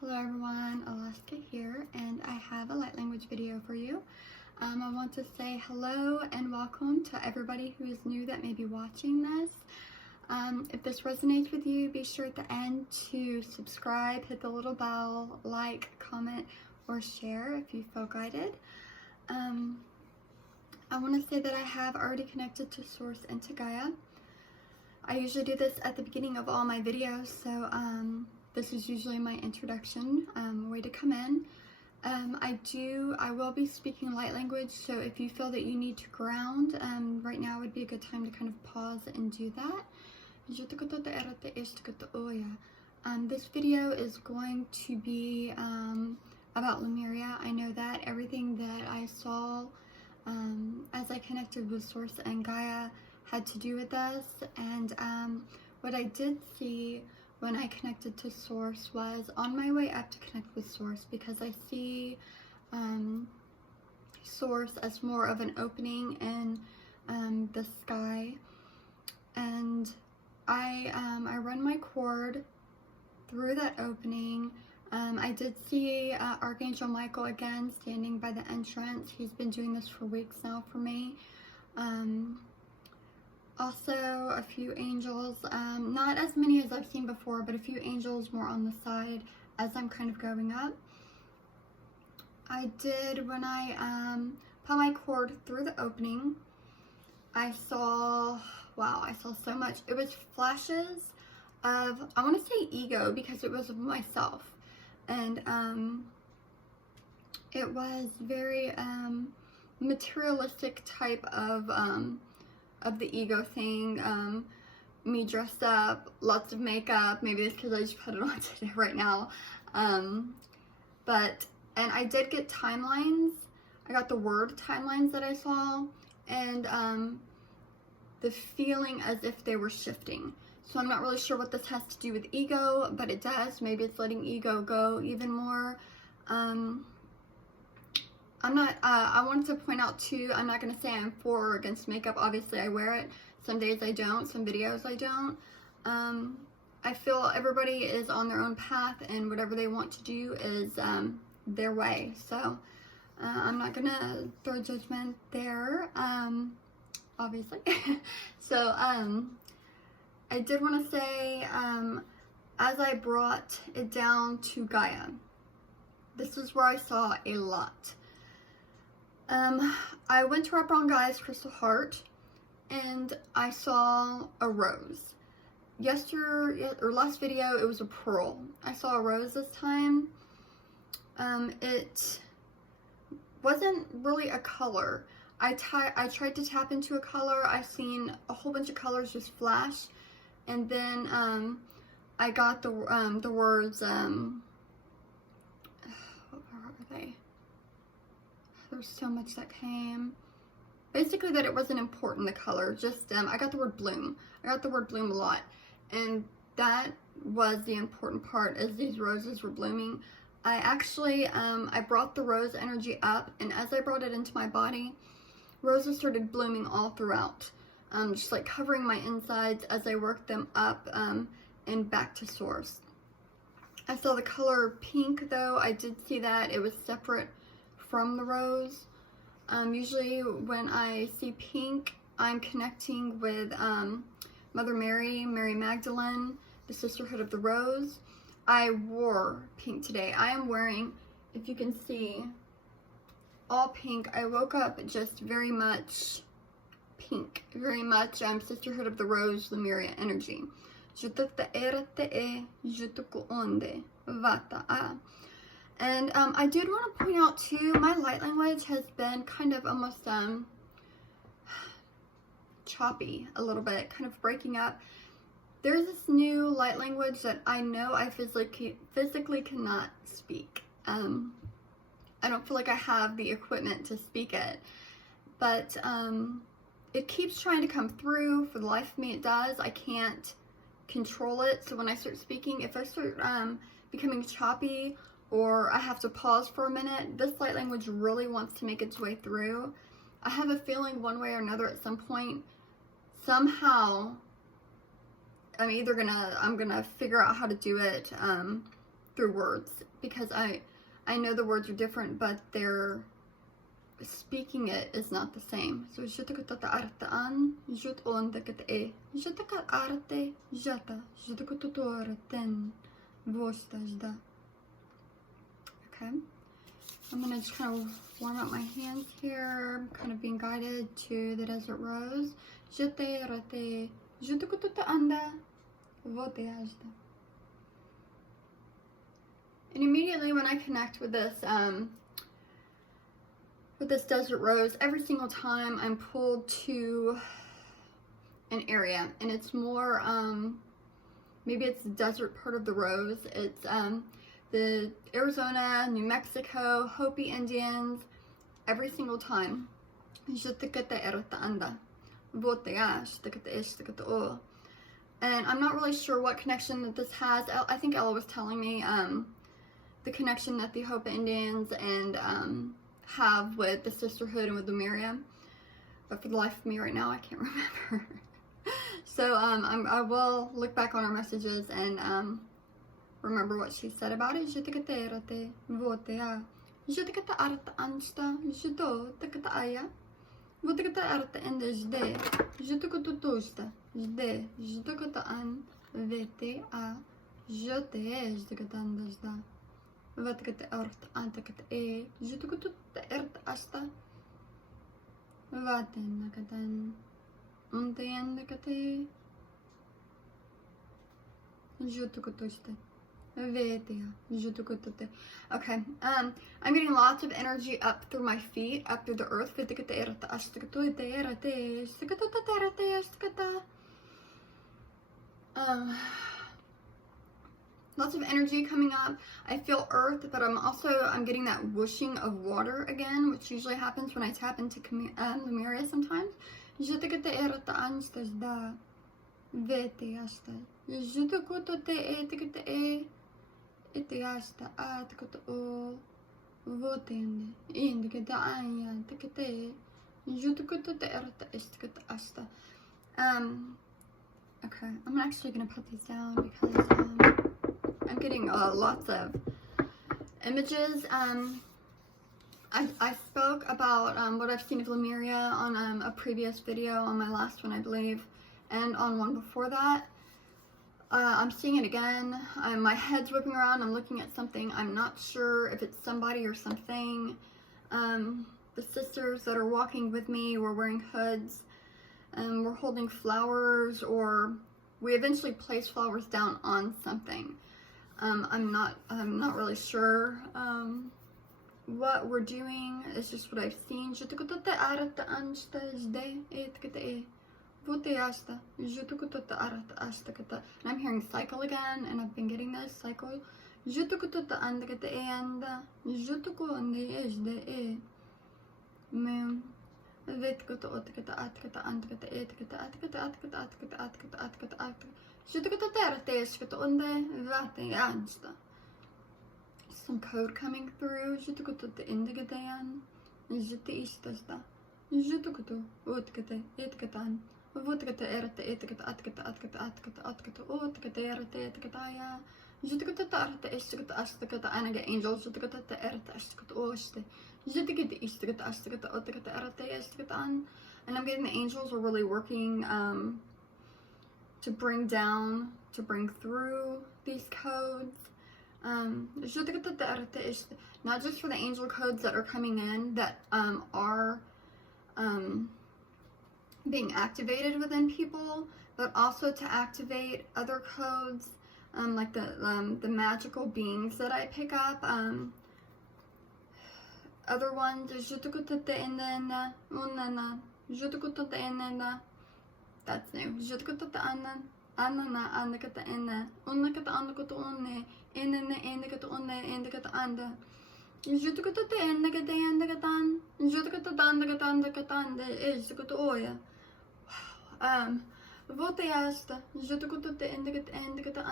Hello everyone, Alaska here, and I have a light language video for you. I want to say hello and welcome to everybody who is new that may be watching this. If this resonates with you, be sure at the end to subscribe, hit the little bell, like, comment, or share if you feel guided. I want to say that I have already connected to Source and to Gaia. I usually do this at the beginning of all my videos, so this is usually my introduction, way to come in. I will be speaking light language, so if you feel that you need to ground, right now would be a good time to kind of pause and do that. This video is going to be about Lemuria. I know that everything that I saw as I connected with Source and Gaia had to do with this, and what I did see when I connected to Source was on my way up to connect with Source, because I see Source as more of an opening in the sky, and I run my cord through that opening. I did see Archangel Michael again standing by the entrance. He's been doing this for weeks now for me. Also a few angels, not as many as I've seen before, but a few angels more on the side as I'm kind of going up. I did, when I put my cord through the opening, I saw, wow, I saw so much. It was flashes of, I want to say ego, because it was of myself. And it was very materialistic type of the ego thing. Me dressed up, lots of makeup. Maybe it's because I just put it on today right now. And I did get timelines. I got the word timelines that I saw, and the feeling as if they were shifting. So I'm not really sure what this has to do with ego, but it does. Maybe it's letting ego go even more. I wanted to point out too, I'm not going to say I'm for or against makeup. Obviously I wear it. Some days I don't, some videos I don't. I feel everybody is on their own path, and whatever they want to do is their way. So I'm not going to throw judgment there, obviously. So I did want to say, as I brought it down to Gaia, this is where I saw a lot. I went to wrap around Gaia's crystal heart, and I saw a rose. Last video, it was a pearl. I saw a rose this time. It wasn't really a color. I tried to tap into a color. I've seen a whole bunch of colors just flash, and then I got the words. What are they? There's so much that came. Basically that it wasn't important, the color. Just, I got the word bloom. I got the word bloom a lot. And that was the important part, as these roses were blooming. I actually, I brought the rose energy up, and as I brought it into my body, roses started blooming all throughout. Just like covering my insides as I worked them up and back to Source. I saw the color pink though. I did see that it was separate from the rose. Usually when I see pink, I'm connecting with Mother Mary, Mary Magdalene, the Sisterhood of the Rose. I wore pink today. I am wearing, if you can see, all pink. I woke up just very much pink, very much Sisterhood of the Rose, Lemuria energy. And I did want to point out too, my light language has been kind of almost choppy a little bit, kind of breaking up. There's this new light language that I know I physically cannot speak. I don't feel like I have the equipment to speak it, but it keeps trying to come through. For the life of me it does. I can't control it. So when I start speaking, if I start becoming choppy, or I have to pause for a minute, this light language really wants to make its way through. I have a feeling one way or another at some point, somehow, I'm gonna figure out how to do it through words, because I know the words are different, but they're speaking it is not the same. So jutukutata artaan, jut on the kat e, jutaka arte, jata, jutukututorten, vostajda. Okay. I'm gonna just kind of warm up my hands here. I'm kind of being guided to the desert rose. Jute rate, jutukututa anda, voteajda. And immediately when I connect with this desert rose, every single time I'm pulled to an area, and it's more, maybe it's the desert part of the rose. It's the Arizona, New Mexico, Hopi Indians, every single time. And I'm not really sure what connection that this has. I think Ella was telling me the connection that the Hopi Indians and have with the sisterhood and with Lemuria, but for the life of me right now I can't remember. So I will look back on our messages and remember what she said about it. Wat ik het ert aan te het e, je doet het de ert asta. Wat en ik dan, ontdeen ik het e, je doet het dus. Weet je, je doet het. Okay, I'm getting lots of energy up through my feet, up through the earth. Weet ik het ert asta, ik doe het ert e, ik doe het ert e, ik doe lots of energy coming up. I feel earth, but I'm getting that whooshing of water again, which usually happens when I tap into Lemuria sometimes. Okay, I'm actually gonna put these down because I'm getting lots of images. I spoke about what I've seen of Lemuria on a previous video, on my last one I believe, and on one before that. I'm seeing it again. My head's whipping around. I'm looking at something. I'm not sure if it's somebody or something. The sisters that are walking with me were wearing hoods. We're holding flowers, or we eventually place flowers down on something. I'm not really sure what we're doing. It's just what I've seen. And I'm hearing cycle again, and I've been getting this cycle. Some code coming through. And I get angels. And I'm getting the angels are really working to bring through these codes. Not just for the angel codes that are coming in, that are being activated within people, but also to activate other codes, like the magical beings that I pick up. Other ones, that's new. Voteasta, jutukututte endicata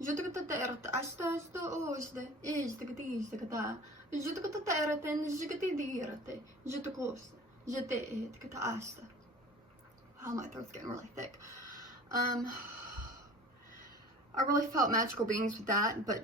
jutukututte erta asta osde is the kata jutukututte erta and jukati dirate jutukos jete asta. Wow, my throat's getting really thick. I really felt magical beings with that, but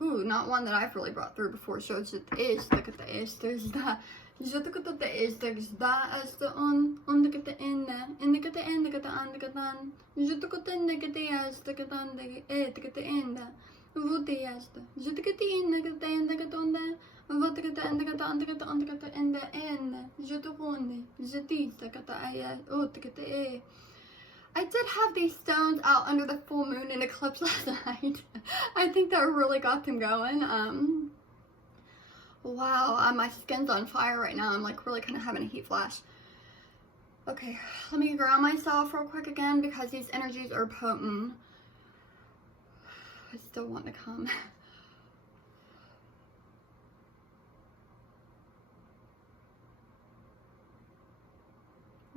not one that I've really brought through before. So it's just is look at the is there's that. Je te kunt de is there's that as the on the get the in the get the end the get the on the get on. Je te kunt in the get the as the get on the to get the end. What the as the je te get the in the get the end the get on the. What the get the end the get on the get on the get the end the end. Je te konde je te the get the I to get the. I did have these stones out under the full moon and eclipse last night. I think that really got them going. Wow, my skin's on fire right now. I'm like really kind of having a heat flash. Okay, let me ground myself real quick again because these energies are potent. I still want to come.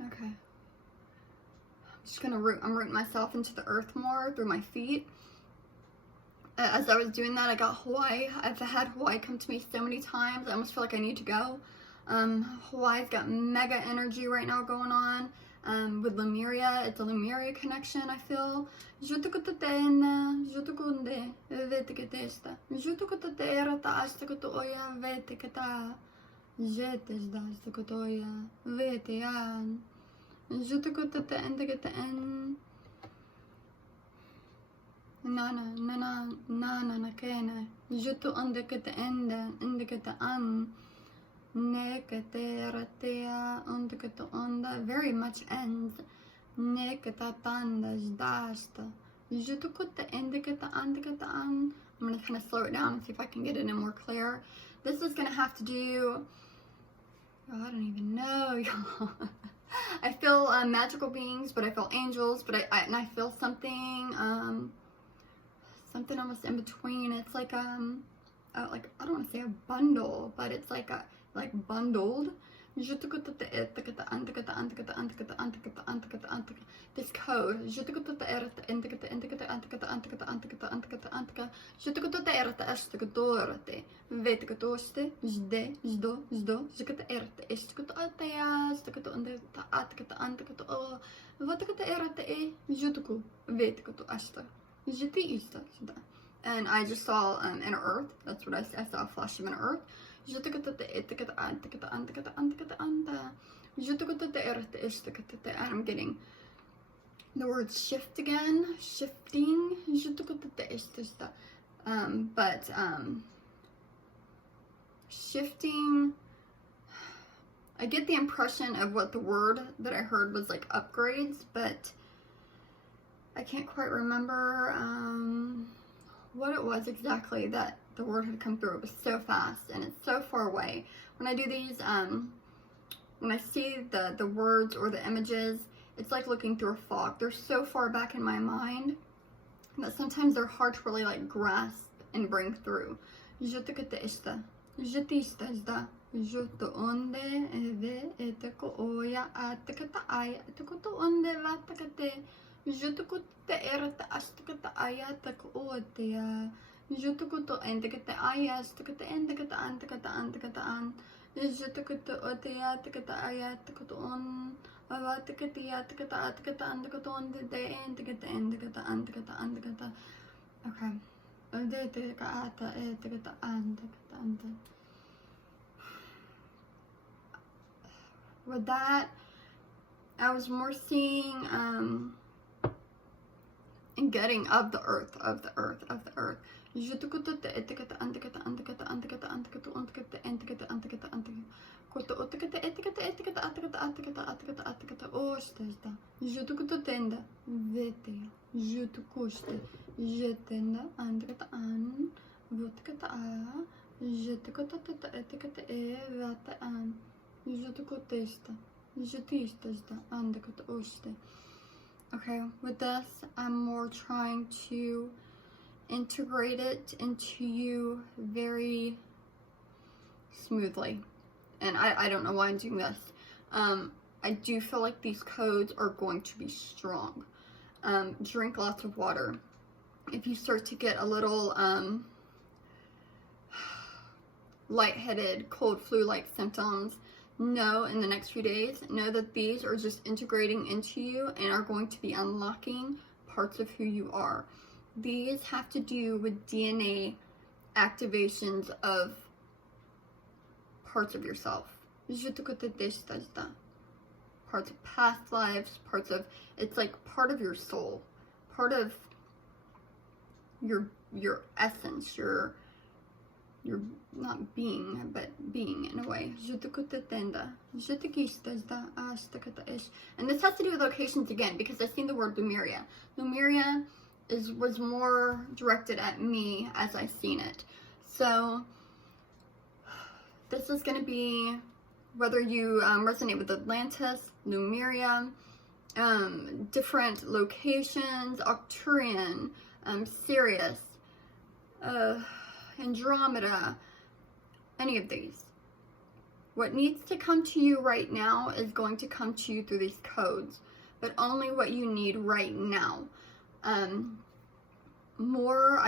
Okay. I'm rooting myself into the earth more through my feet. As I was doing that, I got Hawaii. I've had Hawaii come to me so many times. I almost feel like I need to go. Hawaii's got mega energy right now going on. With Lemuria, it's a Lemuria connection, I feel. Na kena. Jutu undekete enda, indekete an. Nekete ratea, undekete onda. Very much ends. Neketa tanda, zdasta. Jutu kute indekete andekete an. I'm gonna kind of slow it down and see if I can get it in more clear. This is gonna have to do. Oh, I don't even know, y'all. I feel magical beings, but I feel angels, but I feel something almost in between. It's like I don't want to say a bundle, but it's like bundled. This code. And I just saw inner earth. That's what I saw, a flash of inner earth. And I'm getting the word shift again, shifting. But shifting, I get the impression of what the word that I heard was like upgrades, but I can't quite remember what it was exactly that the word had come through. It was so fast and it's so far away. When I do these, when I see the words or the images, it's like looking through a fog. They're so far back in my mind that sometimes they're hard to really like grasp and bring through. Jutukuto endekete ayas tekete endekete antekete antekete an. Jutukuto otea tekete ayat tekete on. Avatekete ya tekete atekete antekete on the day endekete endekete antekete antekete. Okay. Odeteke ata etekete antekete ante. With that, I was more seeing and getting of the earth. Okay, with this, I'm more trying to integrate it into you very smoothly. And I don't know why I'm doing this. I do feel like these codes are going to be strong. Drink lots of water. If you start to get a little lightheaded, cold flu-like symptoms, know in the next few days, know that these are just integrating into you and are going to be unlocking parts of who you are. These have to do with DNA activations of parts of yourself. Parts of past lives, parts of, it's like part of your soul, part of your essence, your not being, but being in a way. And this has to do with locations again, because I've seen the word Lemuria. Lemuria was more directed at me as I've seen it. So this is going to be, whether you resonate with Atlantis, Lemuria, different locations, Arcturian, Sirius, Andromeda, any of these. What needs to come to you right now is going to come to you through these codes, but only what you need right now. I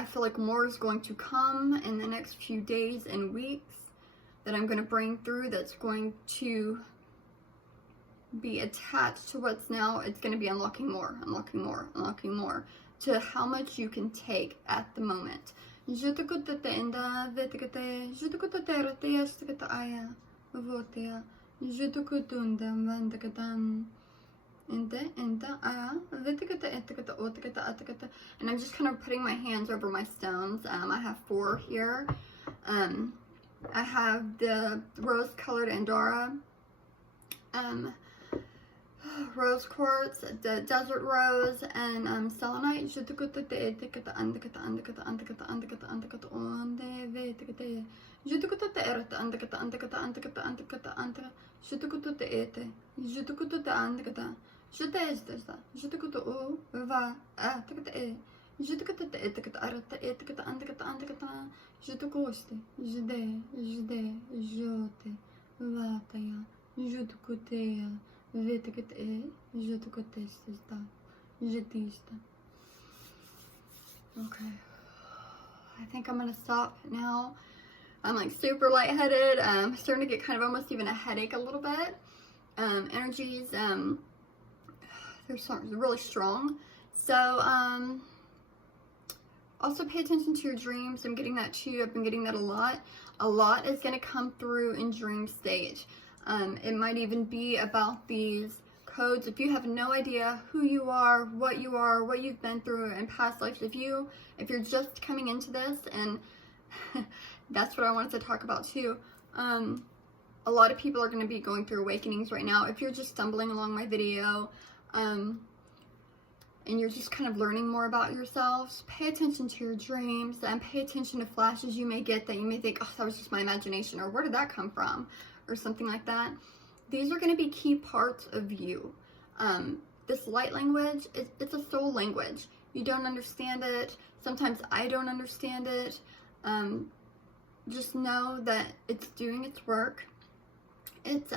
feel like more is going to come in the next few days and weeks that I'm going to bring through, that's going to be attached to what's now. It's going to be unlocking more, to how much you can take at the moment. And I'm just kind of putting my hands over my stones. I have 4 here. I have the rose-colored Andorra, rose quartz, the desert rose, and selenite. Okay, I think I'm gonna stop now. I'm like super lightheaded. Starting to get kind of almost even a headache a little bit. Energies, they're really strong. So, also pay attention to your dreams. I'm getting that too. I've been getting that a lot. A lot is going to come through in dream stage. It might even be about these codes. If you have no idea who you are, what you've been through in past lives, if you're just coming into this, and that's what I wanted to talk about too. A lot of people are going to be going through awakenings right now. If you're just stumbling along my video, and you're just kind of learning more about yourselves, pay attention to your dreams and pay attention to flashes you may get that you may think, oh, that was just my imagination, or where did that come from, or something like that. These are going to be key parts of you. This light language, it's a soul language. You don't understand it. Sometimes I don't understand it. Just know that it's doing its work. It's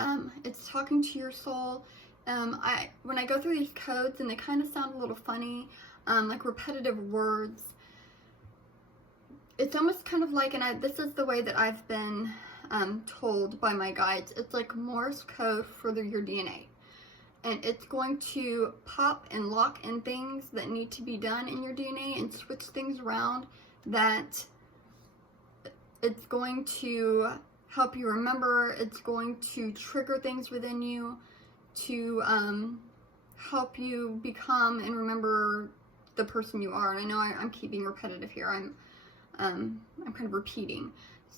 talking to your soul. When I go through these codes and they kind of sound a little funny, like repetitive words, it's almost kind of like, and this is the way that I've been told by my guides, it's like Morse code for your DNA. And it's going to pop and lock in things that need to be done in your DNA and switch things around, that it's going to help you remember. It's going to trigger things within you to help you become and remember the person you are. And I know I'm keeping repetitive here. I'm kind of repeating.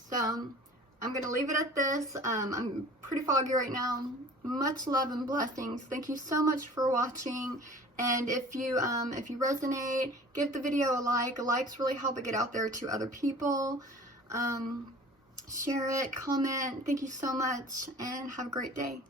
So I'm gonna leave it at this. I'm pretty foggy right now. Much love and blessings. Thank you so much for watching. And if you resonate, give the video a like. Likes really help it get out there to other people. Share it, comment. Thank you so much, and have a great day.